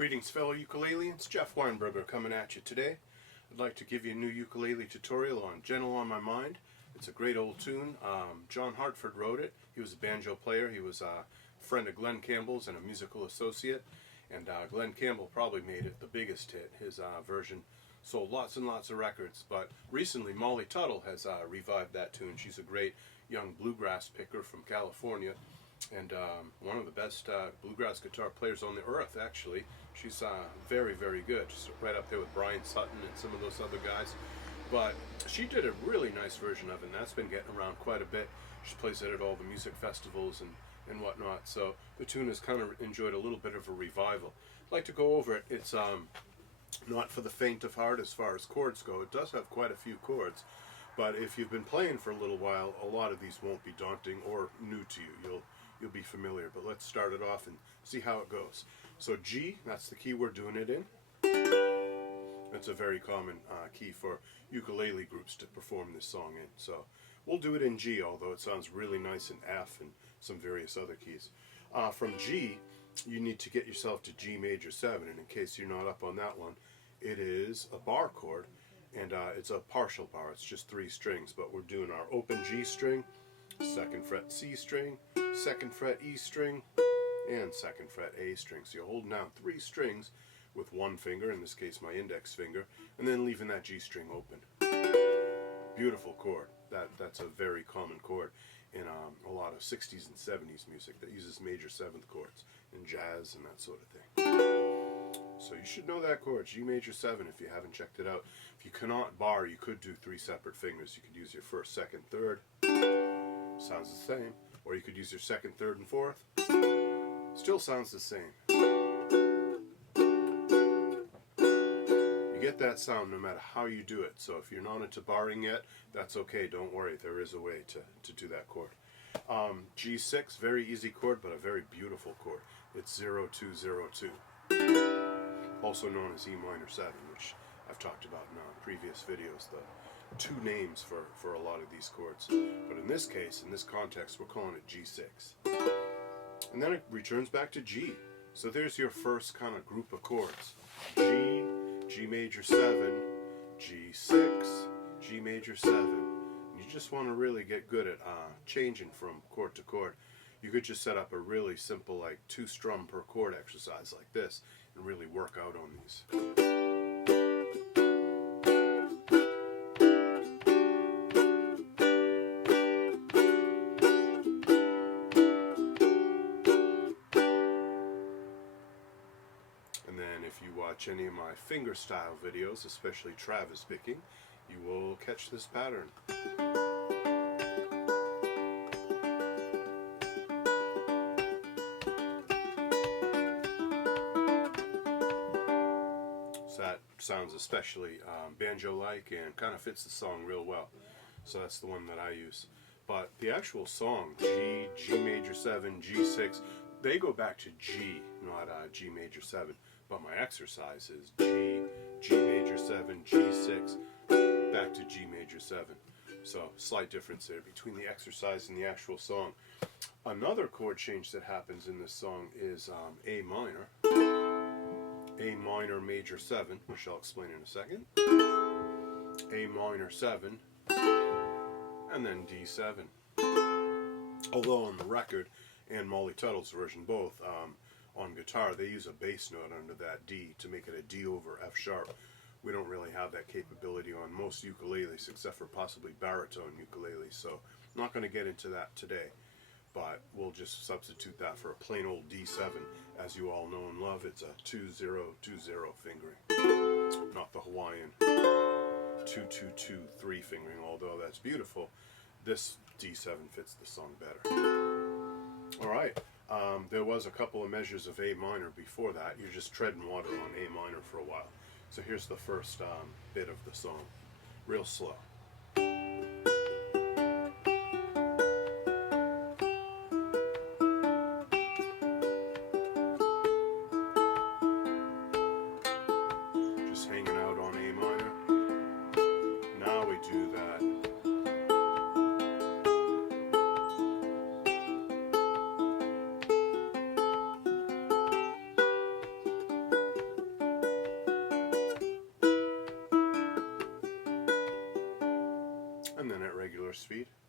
Greetings fellow ukuleleans, Jeff Weinberger coming at you today. I'd like to give you a new ukulele tutorial on Gentle on My Mind. It's a great old tune. John Hartford wrote it. He was a banjo player. He was a friend of Glen Campbell's and a musical associate. And Glen Campbell probably made it the biggest hit. His version sold lots and lots of records. But recently Molly Tuttle has revived that tune. She's a great young bluegrass picker from California. And one of the best bluegrass guitar players on the earth, actually. She's very, very good. She's right up there with Brian Sutton and some of those other guys. But she did a really nice version of it, and that's been getting around quite a bit. She plays it at all the music festivals and whatnot. So the tune has kind of enjoyed a little bit of a revival. I'd like to go over it. It's not for the faint of heart as far as chords go. It does have quite a few chords. But if you've been playing for a little while, a lot of these won't be daunting or new to you. You'll be familiar. But let's start it off and see how it goes. So G, that's the key we're doing it in. It's a very common key for ukulele groups to perform this song in. So we'll do it in G, although it sounds really nice in F and some various other keys. From G, you need to get yourself to G major 7, and in case you're not up on that one, it is a bar chord, and it's a partial bar. It's just 3 strings, but we're doing our open G string, 2nd fret C string, 2nd fret E string, and 2nd fret A string. So you're holding down 3 strings with one finger, in this case my index finger, and then leaving that G string open. Beautiful chord. That's a very common chord in a lot of 60s and 70s music that uses major 7th chords in jazz and that sort of thing. So you should know that chord, G major 7, if you haven't checked it out. If you cannot bar, you could do 3 separate fingers. You could use your 1st, 2nd, 3rd. Sounds the same. Or you could use your 2nd, 3rd, and 4th. Still sounds the same. You get that sound no matter how you do it. So if you're not into barring yet, that's okay. Don't worry. There is a way to do that chord. G6, very easy chord, but a very beautiful chord. It's 0202. Also known as E minor 7, which I've talked about in previous videos, the 2 names for a lot of these chords. But in this case, in this context, we're calling it G6. And then it returns back to G. So there's your first kind of group of chords. G, G major 7, G6, G major 7. You just want to really get good at changing from chord to chord. You could just set up a really simple like 2 strum per chord exercise like this and really work out on these. And then if you watch any of my fingerstyle videos, especially Travis picking, you will catch this pattern. So that sounds especially banjo-like and kind of fits the song real well. So that's the one that I use. But the actual song, G, G major 7, G6, they go back to G, not G major 7. But my exercise is G, G major 7, G6, back to G major 7. So slight difference there between the exercise and the actual song. Another chord change that happens in this song is A minor major 7, which I'll explain in a second. A minor 7, and then D7. Although on the record, and Molly Tuttle's version both, on guitar they use a bass note under that D to make it a D over F sharp. We don't really have that capability on most ukuleles except for possibly baritone ukuleles, so I'm not going to get into that today, but we'll just substitute that for a plain old D7. As you all know and love, it's a 2-0-2-0 fingering, not the Hawaiian 2-2-2-3 fingering, although that's beautiful. This D7 fits the song better. Alright, there was a couple of measures of A minor before that. You're just treading water on A minor for a while. So here's the first bit of the song, real slow. Just hanging out on A minor. Now we do that. regular speed.